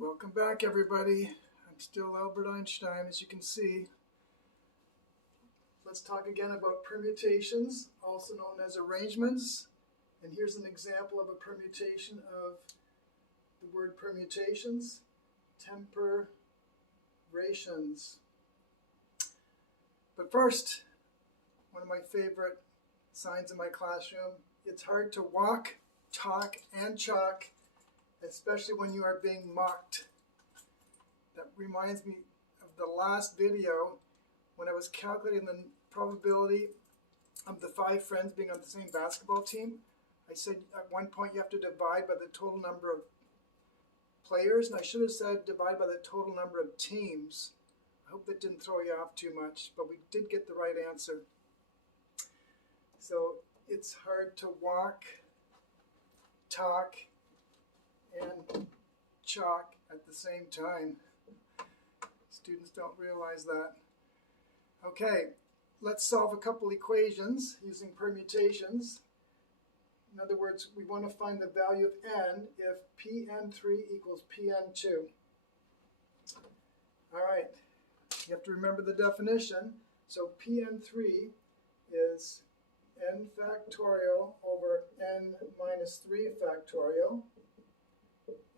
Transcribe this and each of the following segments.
Welcome back, everybody. I'm still Albert Einstein, as you can see. Let's talk again about permutations, also known as arrangements. And here's an example of a permutation of the word permutations, temperations. But first, one of my favorite signs in my classroom, it's hard to walk, talk, and chalk, especially when you are being mocked. That reminds me of the last video when I was calculating the probability of the 5 friends being on the same basketball team. I said at one point you have to divide by the total number of players, and I should have said divide by the total number of teams. I hope that didn't throw you off too much, but we did get the right answer. So it's hard to walk, talk, and chalk at the same time. Students don't realize that. Okay, let's solve a couple equations using permutations. In other words, we want to find the value of n if Pn3 equals Pn2. All right, you have to remember the definition. So Pn3 is n factorial over n minus 3 factorial.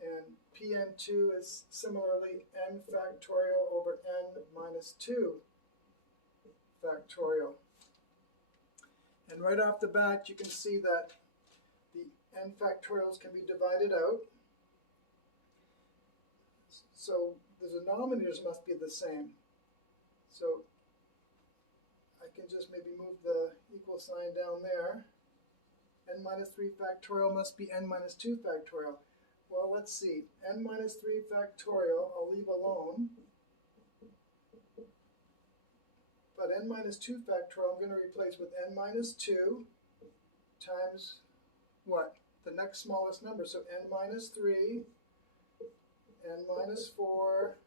And Pn2 is similarly n factorial over n minus 2 factorial. And right off the bat, you can see that the n factorials can be divided out. So the denominators must be the same. So I can just maybe move the equal sign down there. N minus 3 factorial must be n minus 2 factorial. Well, let's see. N minus 3 factorial I'll leave alone. But n minus 2 factorial I'm going to replace with n minus 2 times what? The next smallest number. So n minus 3, n minus 4,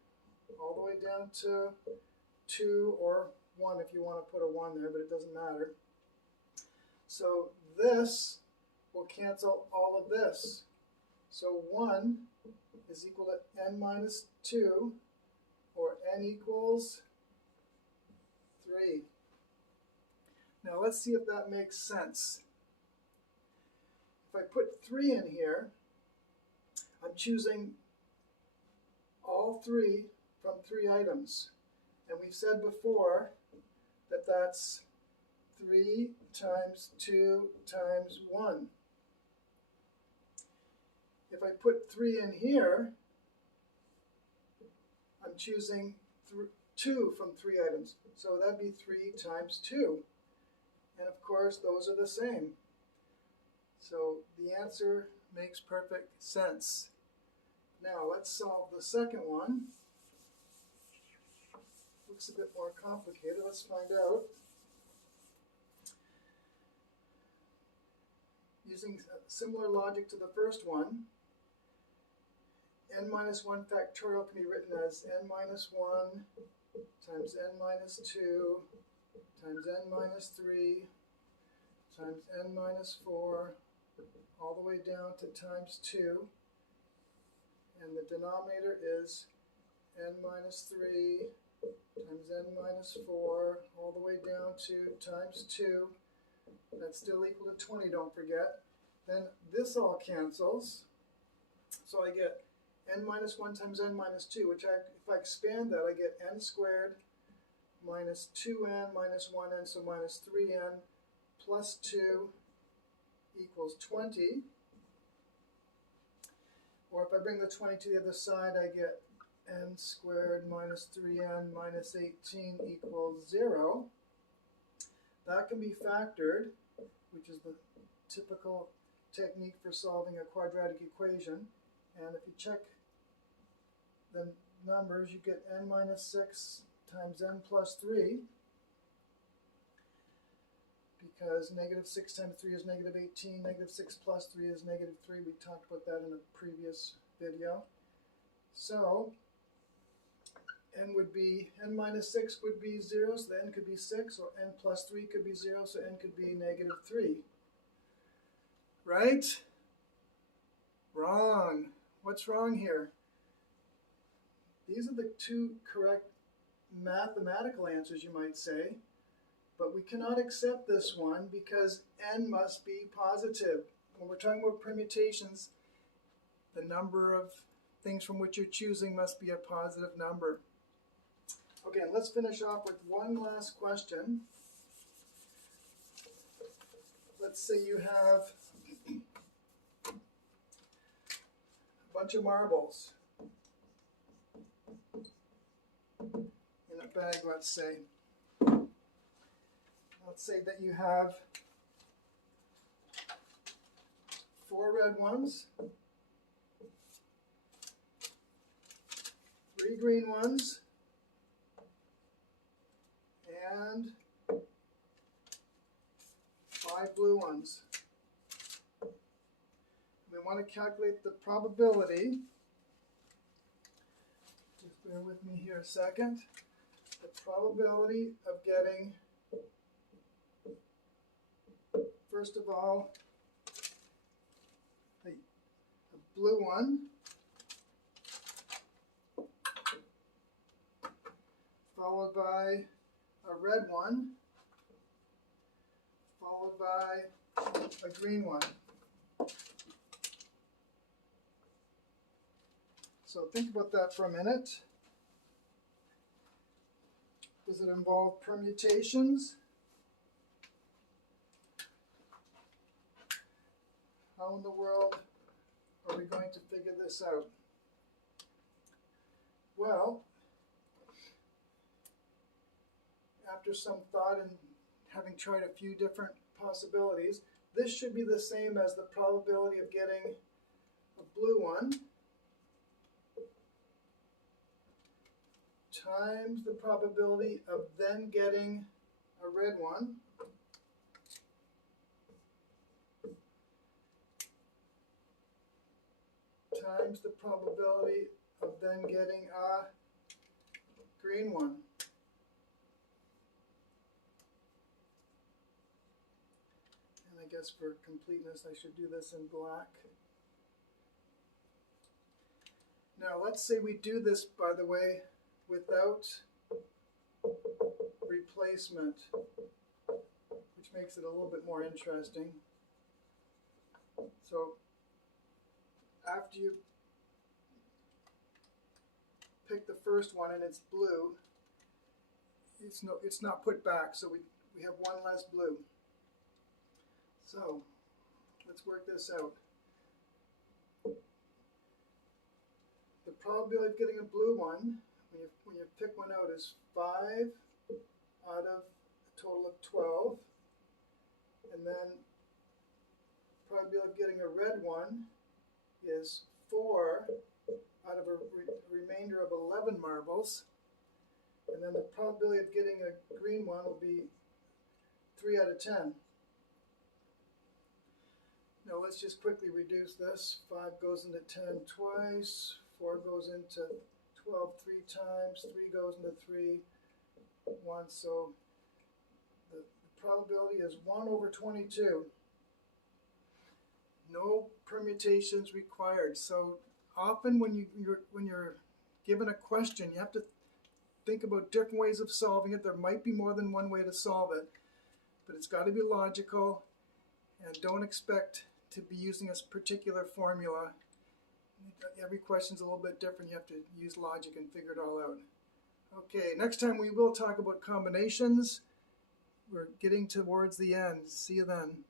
all the way down to 2 or 1 if you want to put a 1 there, but it doesn't matter. So this will cancel all of this. So 1 is equal to n minus 2, or n equals 3. Now let's see if that makes sense. If I put 3 in here, I'm choosing all 3 from 3 items. And we've said before that that's 3 times 2 times 1. If I put 3 in here, I'm choosing 2 from 3 items. So that'd be 3 times 2. And of course, those are the same. So the answer makes perfect sense. Now let's solve the second one. Looks a bit more complicated. Let's find out. Using similar logic to the first one, n minus 1 factorial can be written as n minus 1 times n minus 2 times n minus 3 times n minus 4 all the way down to times 2. And the denominator is n minus 3 times n minus 4 all the way down to times 2. That's still equal to 20, don't forget. Then this all cancels. So I get n minus 1 times n minus 2, which if I expand that, I get n squared minus 2n minus 1n, so minus 3n plus 2 equals 20. Or if I bring the 20 to the other side, I get n squared minus 3n minus 18 equals 0. That can be factored, which is the typical technique for solving a quadratic equation. And if you check the numbers, you get n minus 6 times n plus 3, because negative 6 times 3 is negative 18, negative 6 plus 3 is negative 3. We talked about that in a previous video. So n would be, n minus 6 would be 0, so the n could be 6, or n plus 3 could be 0, so n could be negative 3. Right? Wrong. What's wrong here? These are the two correct mathematical answers, you might say, but we cannot accept this one because n must be positive. When we're talking about permutations, the number of things from which you're choosing must be a positive number. Okay, let's finish off with one last question. Let's say you have a bunch of marbles in a bag, let's say. Let's say that you have 4 red ones, 3 green ones, and 5 blue ones. We want to calculate the probability. Just bear with me here a second. The probability of getting, first of all, a blue one, followed by a red one, followed by a green one. So think about that for a minute. Does it involve permutations? How in the world are we going to figure this out? Well, after some thought and having tried a few different possibilities, this should be the same as the probability of getting a blue one times the probability of then getting a red one times the probability of then getting a green one. And I guess for completeness I should do this in black. Now let's say we do this, by the way, without replacement, which makes it a little bit more interesting. So after you pick the first one and it's blue, it's not put back, so we have one less blue. So let's work this out. The probability of getting a blue one, when you pick one out, is 5 out of a total of 12. And then probability of getting a red one is 4 out of a remainder of 11 marbles. And then the probability of getting a green one will be 3 out of 10. Now let's just quickly reduce this. 5 goes into 10 twice, 4 goes into 12 3 times, 3 goes into 3 once. So the probability is 1 over 22. No permutations required. So often when you're given a question, you have to think about different ways of solving it. There might be more than one way to solve it, but it's got to be logical, and don't expect to be using a particular formula. Every question's a little bit different. You have to use logic and figure it all out. Okay, next time we will talk about combinations. We're getting towards the end. See you then.